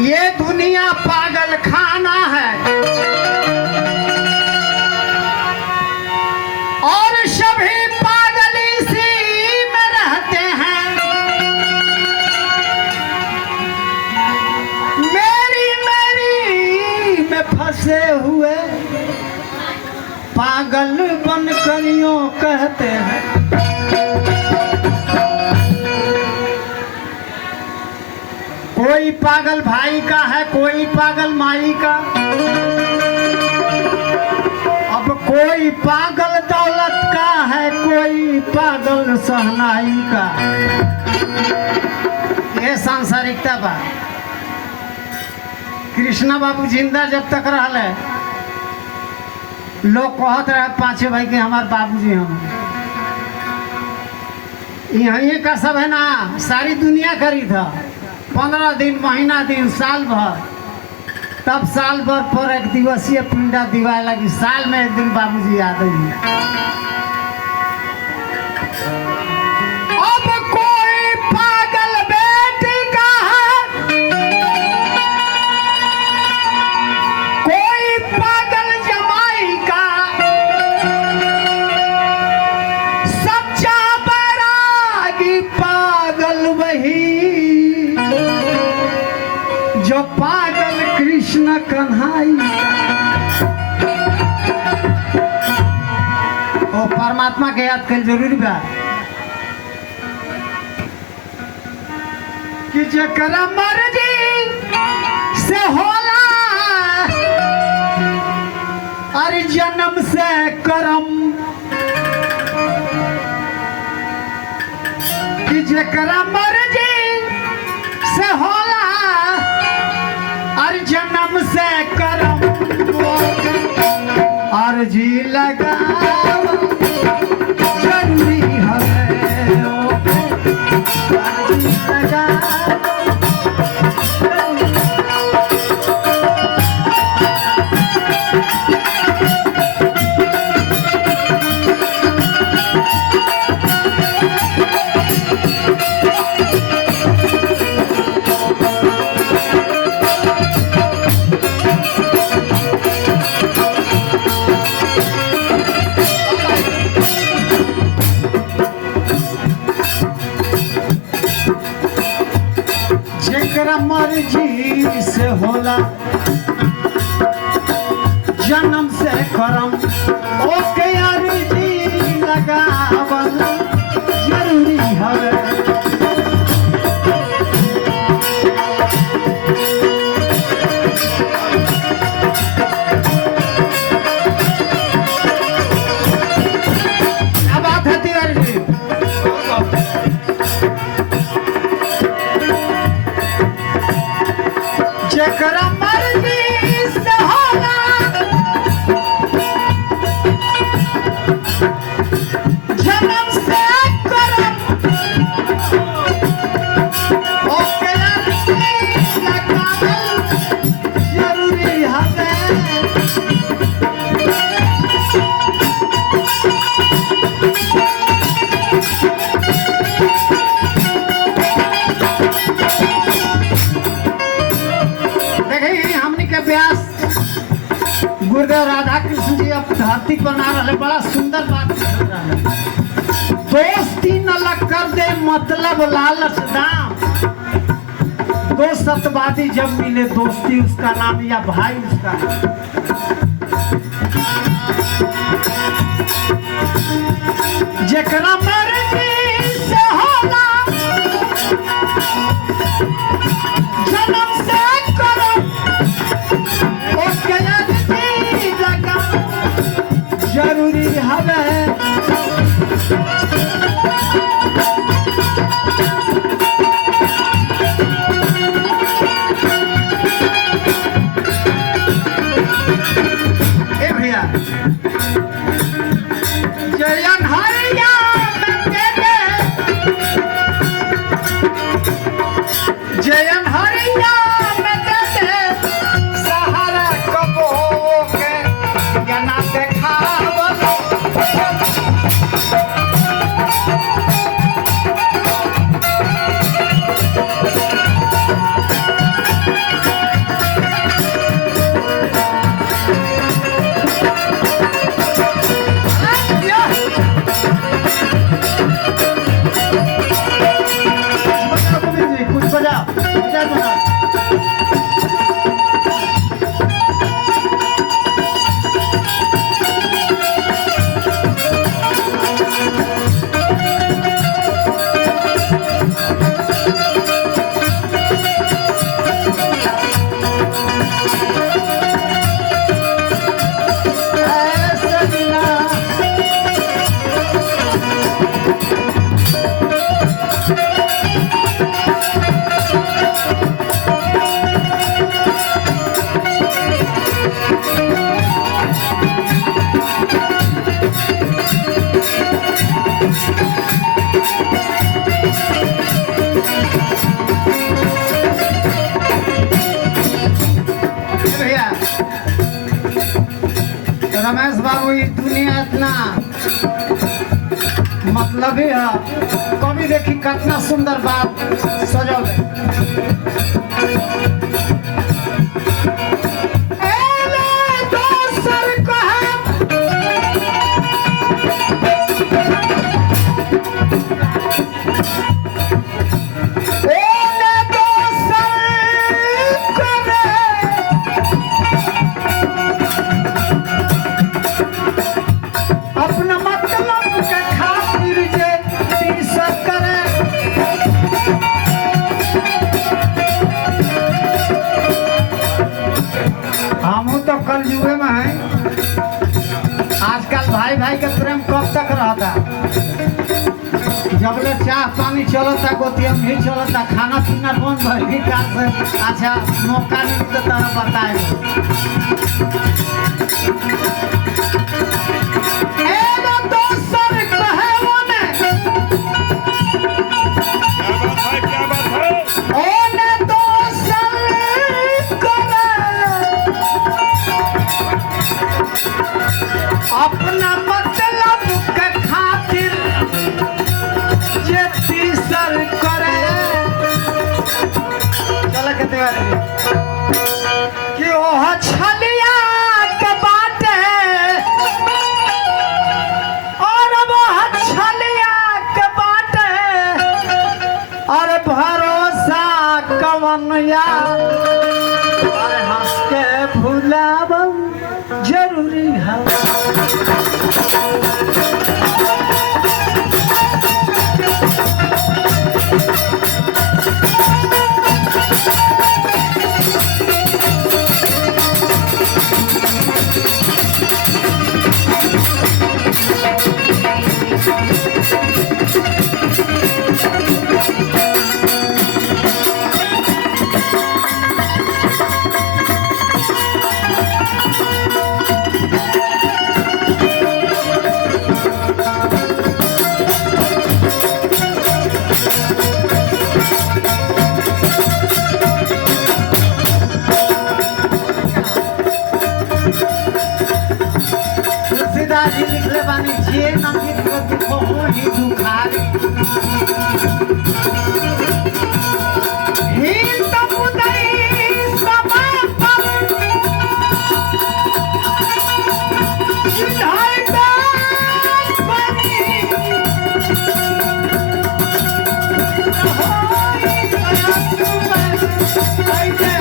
ये दुनिया पागल खाना है और सभी पागल इसी में रहते हैं। मेरी मेरी में फंसे हुए पागल बनकर यूं कहते हैं। कोई पागल भाई का है, कोई पागल माई का, अब कोई पागल दौलत का है, कोई पागल सहनाई का। ये सांसारिकता बा। कृष्णा बाबू जिंदा जब तक रहले लोग कहत रहे पांचे भाई के हमार बाबूजी हम यही का सब है ना। सारी दुनिया करी था 15 दिन महीना दिन साल भर, तब साल भर पर एक दिवसीय पिंडा दिवाए लगी। साल में एक दिन बाबूजी याद है। अब कोई पागल बेटी का है, कोई पागल जमाई का, सच्चा बैरागी पागल वही जो पागल कृष्ण कन्हाई। ओ परमात्मा के याद कर जरूरी बा कि जकरा मर्जी से होला अरे जन्म से करम, कि जकरा मर्जी से होला और जन्म से करम, अर्जी लगाओ जरूरी है, अर्जी लगाओ। मर्जी से होला जन्म से करम, ओके अर्जी लगावल जरूरी है। अब बात है तिवारी जी, जकरा मर्जी से होला जन्म से करम, ओके अर्जी लगावल जरूरी है। व्यास गुरुदेव राधा कृष्ण जी अब धरती पर ना रहे, बड़ा सुंदर बात कर रहे। दोस्ती न लग कर दे मतलब लालच दाम, दो सतवादी जब मिले दोस्ती उसका नाम या भाई उसका नाम। जकरा मर्जी से होला जन्म से करम, जरूरी है। ए भैया जयन हरिया जयन हरिया में दे सहारा कबो के जना देखा जय महाराज। ऐसे बिना भैया रमेश बाबू ये दुनिया इतना मतलब ही है कभी देखी कितना सुंदर बात सजल है। एले दोसर कहब एले दोसर करे अपना मतलब के खातिर जे तीसर करे हमू तो कल युगे में है। आजकल भाई भाई के प्रेम कब तक रहता? जबले चाह पानी चलता गोतिया भी चलता खाना पीना बंद भइल का से अच्छा मौका नहीं तो तरह बताए एगो दोसर कहे ओने क्या बात है ओने दोसर करे अपना मतलब के खातिर जे तीसर करे चल के तैयार कि ओह छलिया के बाटे और वह छलिया के बाटे और भरोसा कवन यार और हंस के भुलावल जरूरी है। तुलसीदास जी लिखले बानी जे नंदित को दुख हो ही दुखारी ही तब उदय समापन सिधाई दास बनी होई दया सुमन ऐसे